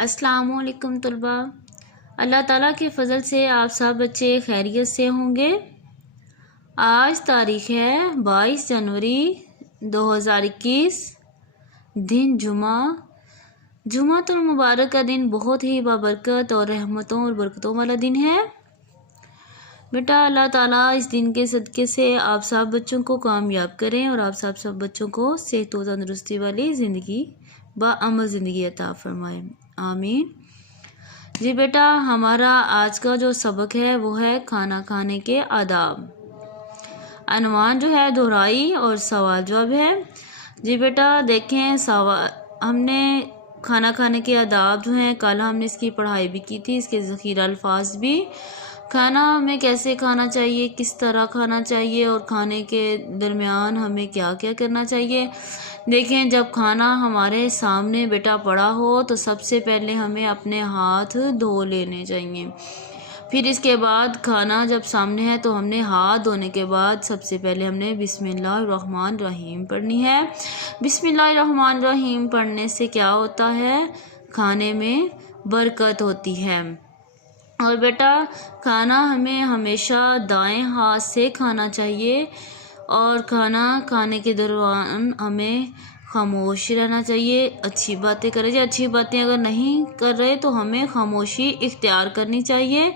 अस्सलाम वालेकुम तलबा। अल्लाह ताला के फ़ज़ल से आप सब बच्चे खैरियत से होंगे। आज तारीख़ है 22 जनवरी 2021, दिन जुमातुल मुबारक का दिन बहुत ही बाबरकत और रहमतों और बरकतों वाला दिन है। बेटा अल्लाह ताला इस दिन के सदक़े से आप सब बच्चों को कामयाब करें और आप सब बच्चों को सेहत व तंदुरुस्ती वाली ज़िंदगी बाअमल ज़िंदगी अता फरमाए, आमीन। जी बेटा, हमारा आज का जो सबक है वो है खाना खाने के आदाब। अनवान जो है दोहराई और सवाल जवाब है। जी बेटा देखें, हमने खाना खाने के आदाब जो हैं कल हमने इसकी पढ़ाई भी की थी, इसके ज़ख़ीरा अल्फाज भी। खाना हमें कैसे खाना चाहिए, किस तरह खाना चाहिए और खाने के दरमियान हमें क्या क्या करना चाहिए। देखें, जब खाना हमारे सामने बेटा पड़ा हो तो सबसे पहले हमें अपने हाथ धो लेने चाहिए। फिर इसके बाद खाना जब सामने है तो हमने हाथ धोने के बाद सबसे पहले हमने बिस्मिल्लाहिर्रहमानिर्रहीम पढ़नी है। बिस्मिल्लाहिर्रहमानिर्रहीम पढ़ने से क्या होता है, खाने में बरकत होती है। और बेटा खाना हमें हमेशा दाएं हाथ से खाना चाहिए और खाना खाने के दौरान हमें खामोश रहना चाहिए। अच्छी बातें करें, अच्छी बातें अगर नहीं कर रहे तो हमें खामोशी इख्तियार करनी चाहिए।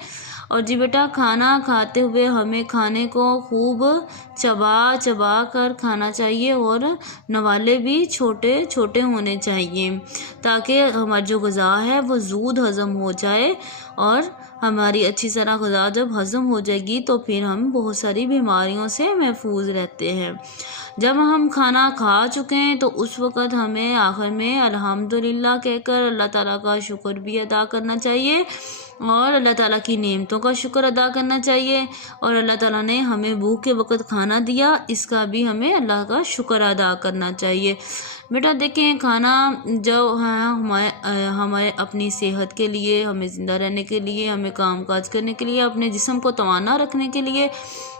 और जी बेटा, खाना खाते हुए हमें खाने को खूब चबा चबा कर खाना चाहिए और नवाले भी छोटे छोटे होने चाहिए ताकि हमारी जो ग़िज़ा है वो जूद हज़म हो जाए। और हमारी अच्छी तरह ग़िज़ा जब हज़म हो जाएगी तो फिर हम बहुत सारी बीमारियों से महफूज रहते हैं। जब हम खाना खा चुके हैं तो उस वक़्त हमें आखिर में अल्हम्दुलिल्लाह कहकर अल्लाह ताला का शुक्र भी अदा करना चाहिए और अल्लाह ताला की नेमतों का शुक्र अदा करना चाहिए। और अल्लाह ताला ने हमें भूख के वक़्त खाना दिया, इसका भी हमें अल्लाह का शुक्र अदा करना चाहिए। बेटा देखें, खाना जो है हमारे अपनी सेहत के लिए, हमें ज़िंदा रहने के लिए, हमें काम काज करने के लिए, अपने जिस्म को तवाना रखने के लिए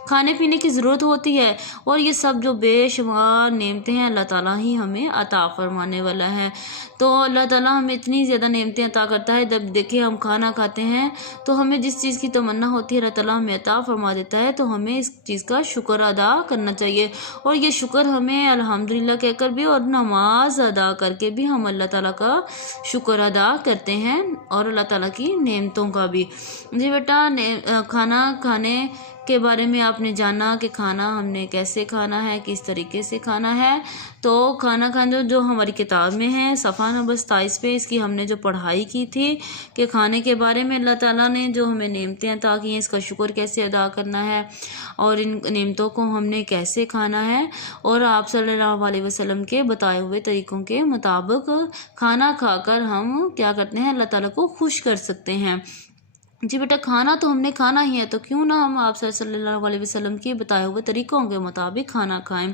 खाने पीने की ज़रूरत होती है। और ये सब जो बेशुमार नेमतें हैं अल्लाह ताला ही हमें अता फरमाने वाला है। तो अल्लाह ताला हमें इतनी ज़्यादा नेमतें अता करता है। जब देखिए हम खाना खाते हैं तो हमें जिस चीज़ की तमन्ना होती है अल्लाह ताला हमें अता फरमा देता है, तो हमें इस चीज़ का शुक्र अदा करना चाहिए। और ये शुक्र हमें अल्हम्दुलिल्लाह कहकर भी और नमाज अदा करके भी हम अल्लाह ताला का शुक्र अदा करते हैं और अल्लाह ताला की नेमतों का भी। जी बेटा, खाना खाने के बारे में आपने जाना कि खाना हमने कैसे खाना है, किस तरीके से खाना है। तो खाना खाना जो हमारी किताब में है सफ़ा नंबर 27 पे इसकी हमने जो पढ़ाई की थी कि खाने के बारे में अल्लाह ताला ने जो हमें नेमतें अता की हैं इसका शुक्र कैसे अदा करना है और इन नेमतों को हमने कैसे खाना है। और आप सल्लल्लाहु अलैहि वसल्लम के बताए हुए तरीक़ों के मुताबिक खाना खाकर हम क्या करते हैं, अल्लाह ताला को खुश कर सकते हैं। जी बेटा, खाना तो हमने खाना ही है, तो क्यों ना हम आप सल्लल्लाहु अलैहि वसल्लम के बताए हुए तरीक़ों के मुताबिक खाना खाएं।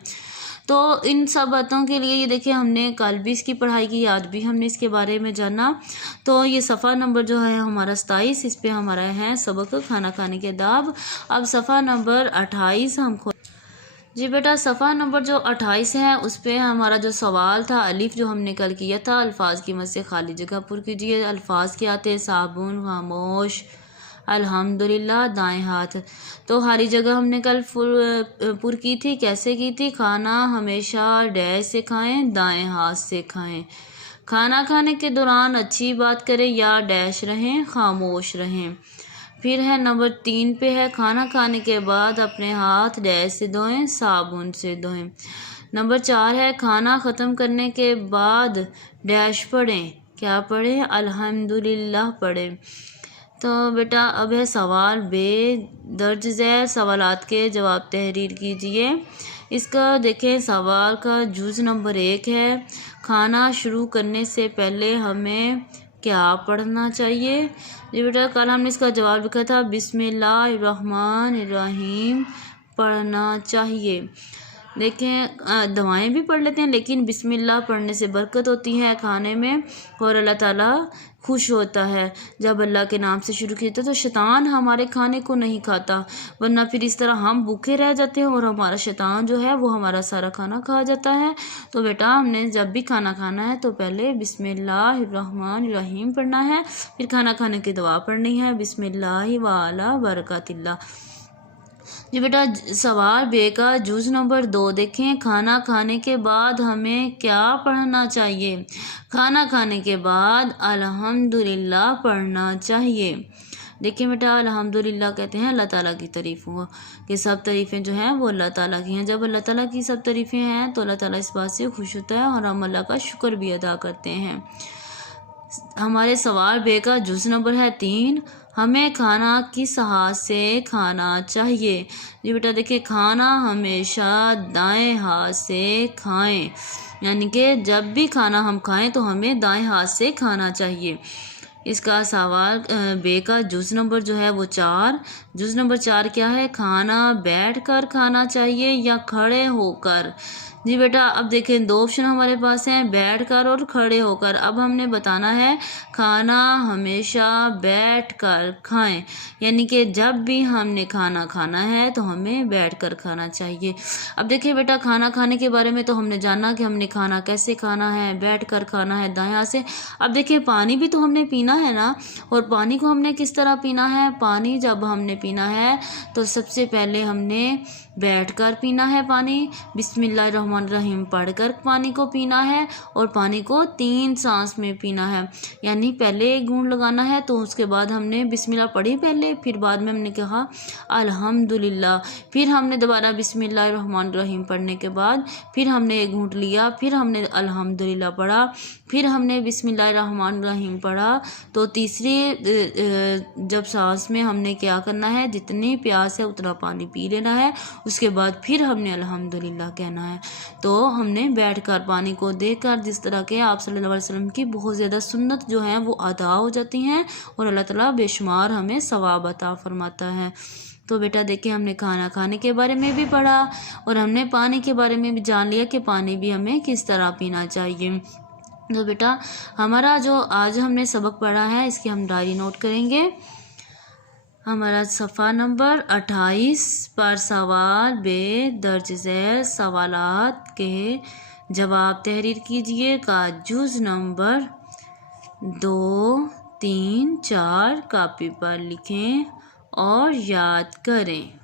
तो इन सब बातों के लिए ये देखिए हमने कल भी इसकी पढ़ाई की, आज भी हमने इसके बारे में जाना। तो ये सफ़ा नंबर जो है हमारा 27, इस पे हमारा है सबक खाना खाने के आदाब। अब सफ़ा नंबर 28 हम जी बेटा, सफ़ा नंबर जो 28 है उस पर हमारा जो सवाल था अलिफ जो हमने कल किया था, अल्फाज की मदद से खाली जगह पुर कीजिए। अल्फाज क्या आते हैं, साबुन, खामोश, अल्हम्दुलिल्लाह, दाएं हाथ। तो हरी जगह हमने कल पुर की थी, कैसे की थी, खाना हमेशा डैश से खाएं, दाएं हाथ से खाएं। खाना खाने के दौरान अच्छी बात करें या डैश रहें, खामोश रहें। फिर है नंबर 3 पे है, खाना खाने के बाद अपने हाथ डैश से धोएं, साबुन से धोएं। नंबर 4 है, खाना ख़त्म करने के बाद डैश पढ़ें, क्या पढ़ें, अल्हम्दुलिल्लाह पढ़ें। तो बेटा अब है सवाल बे, दर्ज झैल सवालात के जवाब तहरीर कीजिए। इसका देखें, सवाल का जुज़ नंबर 1 है, खाना शुरू करने से पहले हमें क्या पढ़ना चाहिए। जी बेटा, कल हमने इसका जवाब लिखा था बिस्मिल्लाहिर्रहमानिर्रहीम पढ़ना चाहिए। دیکھیں دعائیں بھی پڑھ لیتے ہیں، لیکن بسم اللہ پڑھنے سے برکت ہوتی ہے کھانے میں، اور اللہ تعالیٰ خوش ہوتا ہے جب اللہ کے نام سے شروع کیا تو شیطان ہمارے کھانے کو نہیں کھاتا، ورنہ پھر اس طرح ہم بھوکے رہ جاتے ہیں اور ہمارا شیطان جو ہے وہ ہمارا سارا کھانا کھا جاتا ہے۔ تو بیٹا ہم نے جب بھی کھانا کھانا ہے تو پہلے بسم اللہ الرحمن الرحیم پڑھنا ہے، پھر کھانا کھانے کی دعا پڑھنی ہے، بسم اللہ وعلی برکات اللہ۔ جی بیٹا سوال بے کا جز نمبر 2 دیکھیں، کھانا کھانے کے بعد ہمیں کیا پڑھنا چاہیے؟ کھانا کھانے کے بعد الحمدللہ پڑھنا چاہیے۔ دیکھیں بیٹا الحمدللہ کہتے ہیں اللہ تعالیٰ کی تعریفوں کہ سب تعریفیں جو ہیں وہ اللہ تعالیٰ کی ہیں۔ جب اللہ تعالیٰ کی سب تعریفیں ہیں تو اللہ تعالیٰ اس بات سے خوش ہوتا ہے اور ہم اللہ کا شکر بھی ادا کرتے ہیں۔ ہمارے سوال بے کا جز نمبر ہے 3، ہمیں کھانا کس ہاتھ سے کھانا چاہیے؟ جی بیٹا دیکھیں کھانا ہمیشہ دائیں ہاتھ سے کھائیں، یعنی کہ جب بھی کھانا ہم کھائیں تو ہمیں دائیں ہاتھ سے کھانا چاہیے۔ اس کا سوال بے کا جز نمبر جو ہے وہ 4، جز نمبر 4 کیا ہے؟ کھانا بیٹھ کر کھانا چاہیے یا کھڑے ہو کر؟ جی بیٹا اب دیکھیں 2 آپشن ہمارے پاس ہیں، بیٹھ کر اور کھڑے ہو کر۔ اب ہم نے بتانا ہے کھانا ہمیشہ بیٹھ کر کھائیں، یعنی کہ جب بھی ہم نے کھانا کھانا ہے تو ہمیں بیٹھ کر کھانا چاہیے۔ اب دیکھیں بیٹا کھانا کھانے کے بارے میں تو ہم نے جانا کہ ہم نے کھانا کیسے کھانا ہے، بیٹھ کر کھانا ہے دائیں ہاتھ سے۔ اب دیکھیں پانی بھی تو ہم نے پینا ہے نا، اور پانی کو ہم نے کس طرح پینا ہے؟ پانی جب ہم نے پینا ہے تو سب سے پہلے ہم نے بیٹھ کر پینا ہے پانی، بسم اللہ الرحمن الرحیم پڑھ کر پانی کو پینا ہے، اور پانی کو 3 سانس میں پینا ہے، یعنی پہلے ایک گھونٹ لگانا ہے تو اس کے بعد ہم نے بسم اللہ پڑھی پہلے، پھر بعد میں ہم نے کہا الحمدللہ، پھر ہم نے دوبارہ بسم اللہ الرحمن الرحیم پڑھنے کے بعد پھر ہم نے ایک گھونٹ لیا، پھر ہم نے الحمدللہ پڑھا، پھر ہم نے بسم اللہ الرحمن الرحیم پڑھا۔ تو تیسری جب سانس میں ہم نے کیا کرنا ہے؟ جتنی پیاس ہے اتنا پانی پی لینا ہے، اس کے بعد پھر ہم نے الحمدللہ کہنا ہے۔ تو ہم نے بیٹھ کر پانی کو دیکھ کر جس طرح کے آپ صلی اللہ علیہ وسلم کی بہت زیادہ سنت جو ہیں وہ ادا ہو جاتی ہیں، اور اللہ تعالیٰ بے شمار ہمیں ثواب عطا فرماتا ہے۔ تو بیٹا دیکھیں ہم نے کھانا کھانے کے بارے میں بھی پڑھا، اور ہم نے پانی کے بارے میں بھی جان لیا کہ پانی بھی ہمیں کس طرح پینا چاہیے۔ تو بیٹا ہمارا جو آج ہم نے سبق پڑھا ہے اس کی ہم ڈائری نوٹ کریں گے۔ ہمارا صفحہ نمبر 28 پر سوال بے درج ذیل سوالات کے جواب تحریر کیجیے کا جز نمبر 2، 3، 4 کاپی پر لکھیں اور یاد کریں۔